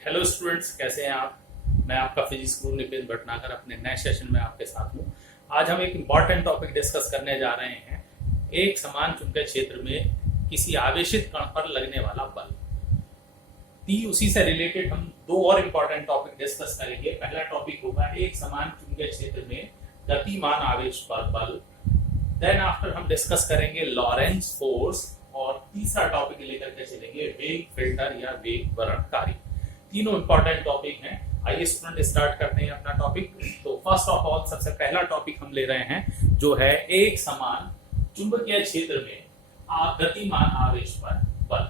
Hello students, कैसे हैं आप। मैं आपका फिजिक्स गुरु नितिन भटनागर अपने नए सेशन में आपके साथ हूं। आज हम एक इम्पॉर्टेंट टॉपिक डिस्कस करने जा रहे हैं। एक समान चुंबकीय क्षेत्र में किसी आवेशित कण पर लगने वाला बल। उसी से रिलेटेड हम दो और इम्पॉर्टेंट टॉपिक डिस्कस करेंगे। पहला टॉपिक होगा एक समान चुंबकीय क्षेत्र में गतिमान आवेश पर बल। देन आफ्टर हम डिस्कस करेंगे लॉरेंज फोर्स, और तीसरा टॉपिक लेकर के चलेंगे वेग फिल्टर या वेग वर्णकारी। तीनों इंपॉर्टेंट टॉपिक हैं। आइए स्टूडेंट स्टार्ट करते हैं अपना टॉपिक। तो फर्स्ट ऑफ ऑल सबसे पहला टॉपिक हम ले रहे हैं जो है एक समान चुंबकीय क्षेत्र में गतिमान आवेश पर बल।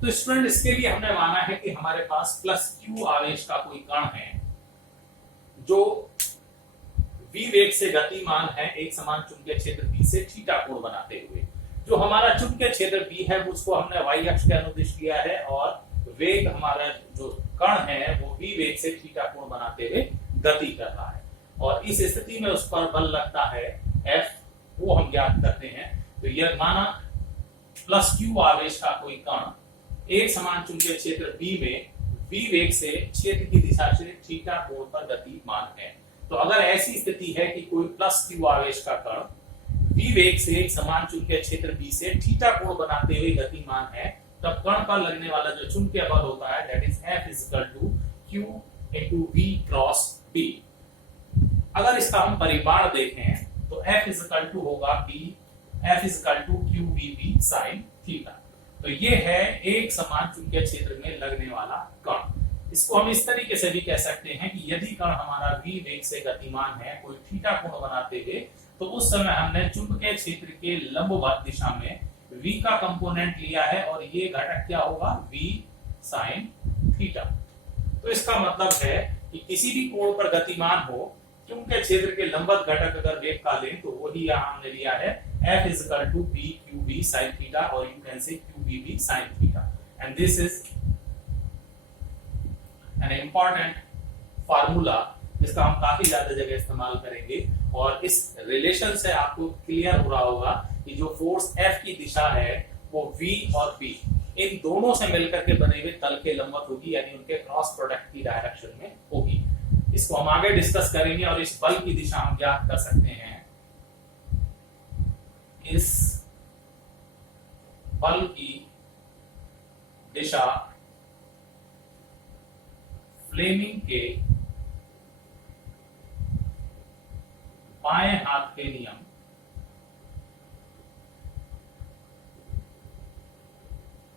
तो स्टूडेंट इसके लिए हमने माना है कि हमारे पास प्लस क्यू आवेश का कोई कण है जो v वेग से गतिमान है एक समान चुंबकीय क्षेत्र b से थीटा कोण बनाते हुए। जो हमारा चुंबकीय क्षेत्र b है उसको हमने y अक्ष के अनुदिश लिया है, और वेग हमारा जो कण है वो v वेग से थीटा कोण बनाते हुए गति कर रहा है, और इस स्थिति में उस पर बल लगता है F, वो हम ज्ञात करते हैं। तो यह माना प्लस क्यू आवेश का कोई कण एक समान चुंबकीय क्षेत्र b में v वेग से क्षेत्र की दिशा से थीटा कोण पर गतिमान है। तो अगर ऐसी स्थिति है कि कोई प्लस क्यू आवेश का कण v वेग से एक समान चुंबकीय क्षेत्र b से थीटा कोण बनाते हुए गतिमान है, तब कण पर लगने वाला जो चुंबकीय बल होता है that is F = Q × V cross B। अगर इसका हम परिमाण देखें तो F होगा F QVB sin थीटा। तो ये है एक समान चुंबकीय क्षेत्र में लगने वाला कण। इसको हम इस तरीके से भी कह सकते हैं कि यदि कण हमारा v वेग से गतिमान है कोई थीटा कोण बनाते हुए, तो उस समय हमने चुंबकीय क्षेत्र के लंबवत दिशा में v का कंपोनेंट लिया है, और ये घटक क्या होगा v sin थीटा। तो इसका मतलब है कि किसी भी कोण पर गतिमान हो चुंबकीय क्षेत्र के लंबवत घटक अगर वेग का लें तो वही यहाँ हमने लिया है F = PQV sin थीटा, और you can say QVB sin theta. And this is an important formula जिसका हम काफी ज्यादा जगह इस्तेमाल करेंगे, और इस रिलेशन से आपको क्लियर हो रहा होगा कि जो फोर्स F की दिशा है वो V और P इन दोनों से मिलकर के बने हुए तल के लंबवत होगी, यानी उनके क्रॉस प्रोडक्ट की डायरेक्शन में होगी। इसको हम आगे डिस्कस करेंगे, और इस बल की दिशा हम ज्ञात कर सकते हैं। इस बल की दिशा फ्लेमिंग के बाएं हाथ के नियम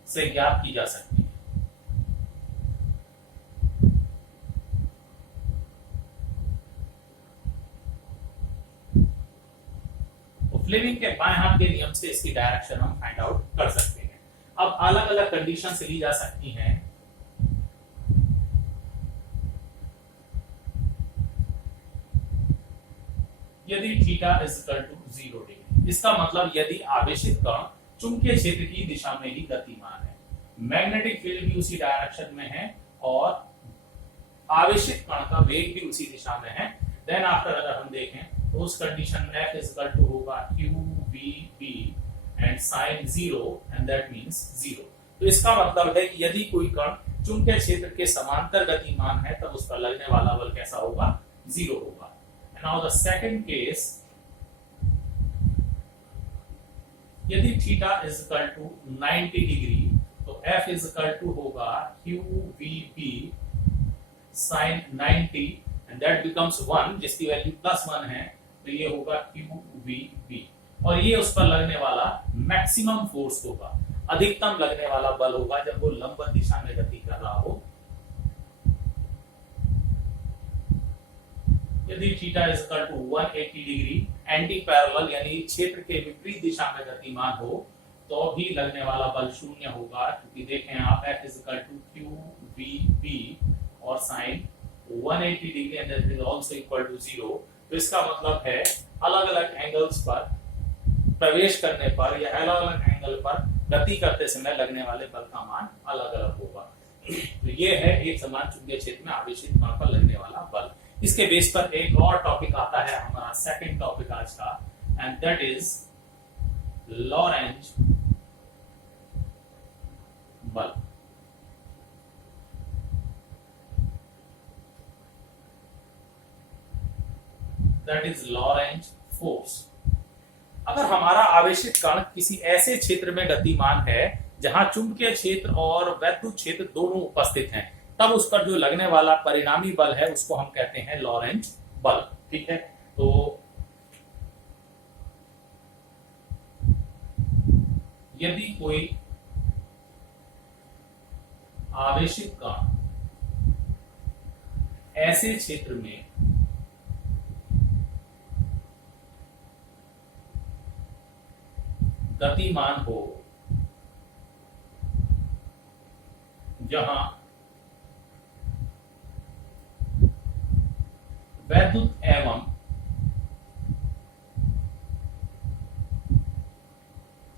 से ज्ञात की जा सकती है। तो फ्लेमिंग के बाएं हाथ के नियम से इसकी डायरेक्शन हम फाइंड आउट कर सकते हैं। अब अलग अलग कंडीशन से ली जा सकती हैं। यदि थीटा = 0 डिग्री, इसका मतलब यदि आवेशित कण चुंबकीय क्षेत्र की दिशा में ही गतिमान है, मैग्नेटिक फील्ड भी उसी डायरेक्शन में है, और आवेशित कण का वेग भी उसी दिशा में है, देन आफ्टर अगर हम देखें तो उस कंडीशन में F होगा QVB and sin 0, and that means 0। तो इसका मतलब है कि यदि कोई कण चुंबकीय क्षेत्र के समांतर गतिमान है तब उस पर लगने वाला बल कैसा होगा? 0 होगा। Now the second case, यदि थीटा = 90 डिग्री तो F होगा QVB sin 90, and that becomes 1, जिसकी वैल्यू +1 है, तो ये होगा QVB, और ये उस पर लगने वाला मैक्सिमम फोर्स होगा, अधिकतम लगने वाला बल होगा जब वो लंबवत दिशा में गति कर रहा हो। यदि थीटा = 180 डिग्री एंटी पैरेलल यानी क्षेत्र के विपरीत दिशा में गतिमान हो तो भी लगने वाला बल 0 होगा, क्योंकि देखें आप F = QVB और sin 180 degree and that is also equal to 0। तो इसका मतलब है अलग अलग एंगल्स पर प्रवेश करने पर या अलग अलग एंगल पर गति करते समय लगने वाले बल का मान अलग अलग होगा। तो ये है एक समान चुंबकीय क्षेत्र में आवेशित कण पर लगने वाला बल। इसके बेस पर एक और टॉपिक आता है हमारा सेकंड टॉपिक आज का, एंड दैट इज लॉरेंज बल। That is Lorentz force. अगर हमारा आवेशित कण किसी ऐसे क्षेत्र में गतिमान है जहां चुंबकीय क्षेत्र और वैद्युत क्षेत्र दोनों उपस्थित हैं, तब उस पर जो लगने वाला परिणामी बल है उसको हम कहते हैं लॉरेंज बल। ठीक है, तो यदि कोई आवेशित कण ऐसे क्षेत्र में गतिमान हो जहां वैद्युत एवं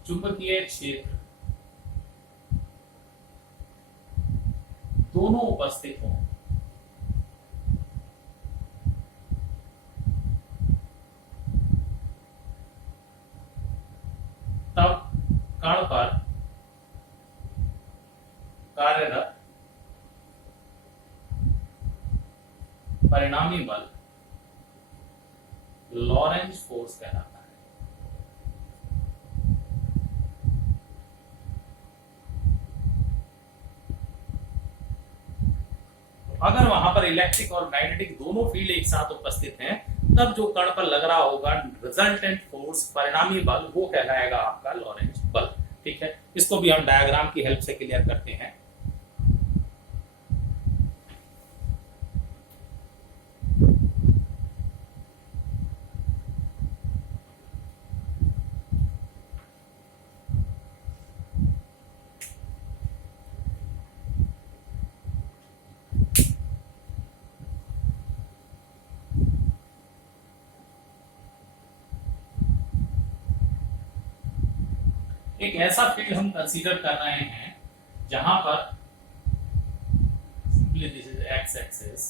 चुंबकीय क्षेत्र दोनों उपस्थित हों, तब कण पर कार्यरत परिणामी बल लॉरेंज फोर्स कहलाता है। अगर वहां पर इलेक्ट्रिक और मैग्नेटिक दोनों फील्ड एक साथ उपस्थित हैं, तब जो कण पर लग रहा होगा रिजल्टेंट फोर्स, परिणामी बल, वो कहलाएगा आपका लॉरेंज बल। ठीक है, इसको भी हम डायग्राम की हेल्प से क्लियर करते हैं। एक ऐसा फील्ड हम कंसीडर कर रहे हैं जहां पर simply this is x axis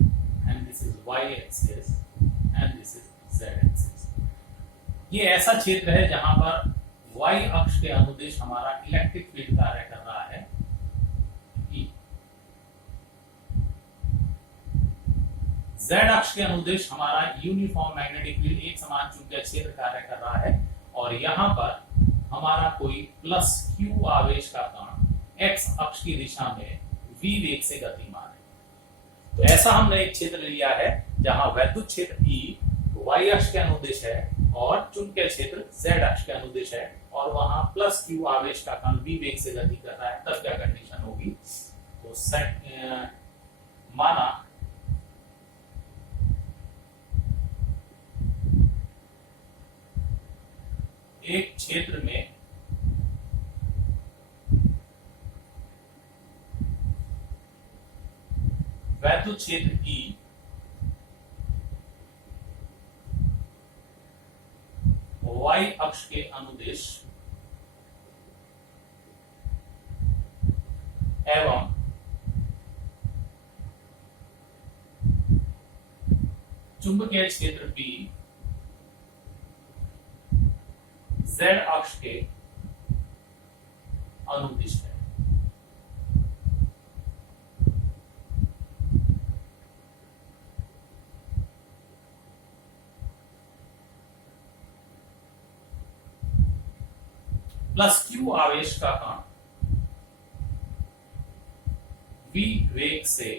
and this is y axis and this is z axis. ये ऐसा क्षेत्र है जहां पर वाई अक्ष के अनुदिश हमारा इलेक्ट्रिक फील्ड कार्य कर रहा है, जेड अक्ष के अनुदिश हमारा यूनिफॉर्म मैग्नेटिक फील्ड, एक समान चुंबकीय क्षेत्र कार्य कर रहा है, और यहां पर हमारा कोई प्लस क्यू आवेश का कण एक्स अक्ष की दिशा में v वेग से गतिमान है। तो ऐसा हमने एक क्षेत्र लिया है जहां वैद्युत क्षेत्र E y अक्ष के अनुदिश है और चुंबकीय क्षेत्र z अक्ष के अनुदिश है, और वहां प्लस क्यू आवेश का कण v वेग से गति कर रहा है। तब क्या कंडीशन होगी? तो माना एक क्षेत्र में वैद्युत क्षेत्र E y अक्ष के अनुदिश एवं चुंबकीय क्षेत्र B z अक्ष के अनुदिश है। प्लस क्यू आवेश का कण v वेग से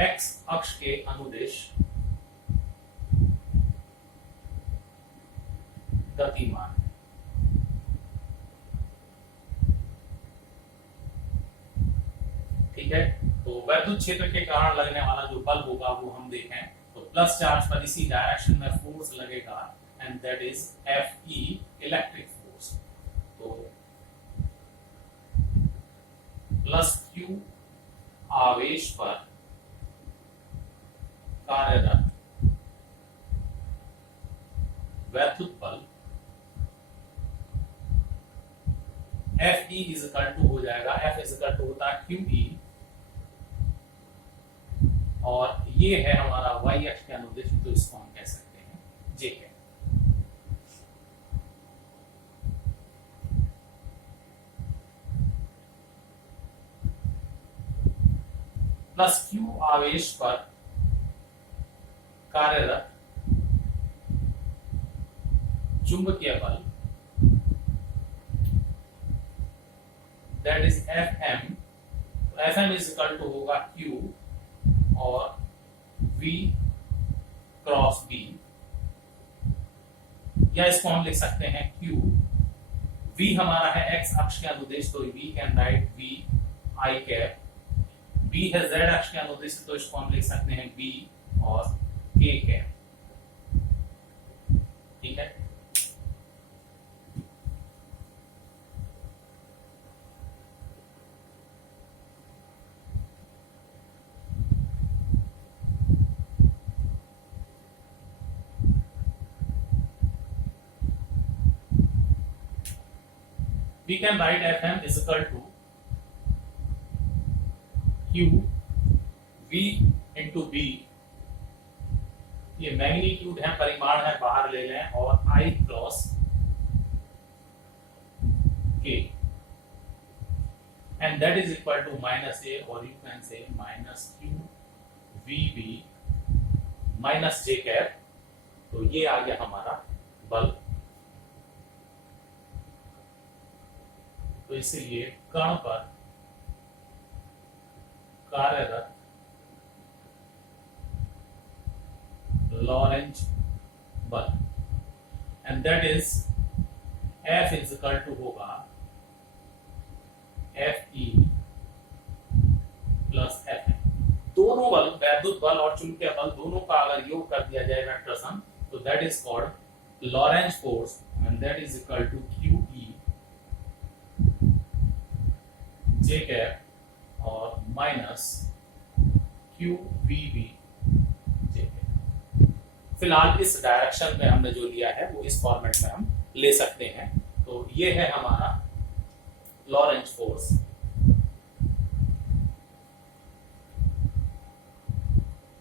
x अक्ष के अनुदिश गतिमान है। ठीक है, तो वैद्युत क्षेत्र के कारण लगने वाला जो बल होगा वो हम देखें तो प्लस चार्ज पर इसी डायरेक्शन में फोर्स लगेगा, and that is Fe electric force. तो प्लस क्यू आवेश पर कार्यरत वैद्युत बल Fe इज इक्वल टू हो जाएगा, F इज इक्वल टू होता है QE, और ये है हमारा y अक्ष के अनुदिश, तो इसको हम कह सकते हैं J है। प्लस क्यू आवेश पर कार्यरत चुंबकीय बल, that is Fm। Fm is equal to होगा Q और V क्रॉस B, या इसको हम लिख सकते हैं Q। V हमारा है x अक्ष के अनुदिश, तो we can write V I cap. B है z अक्ष के अनुदिश, तो इसको हम लिख सकते हैं B और K कैप। ठीक है, we can write Fm is equal to Q V into B, ये मैग्नीट्यूड है, परिमाण है, बाहर ले लें, और I cross K, and that is equal to minus A, or you can say minus Q VB minus J cap. तो ये आ गया हमारा बल। तो इसीलिए कण पर कार्यरत लॉरेंज बल, and that is F is equal to होगा Fe प्लस Fm। दोनों बल, वैद्युत बल और चुंबकीय बल, दोनों का अगर योग कर दिया जाए वेक्टर सम, तो that is called Lorentz force, and that is equal to QE J cap और माइनस QVB J कैप। फिलहाल इस डायरेक्शन में हमने जो लिया है वो इस फॉर्मेट में हम ले सकते हैं। तो ये है हमारा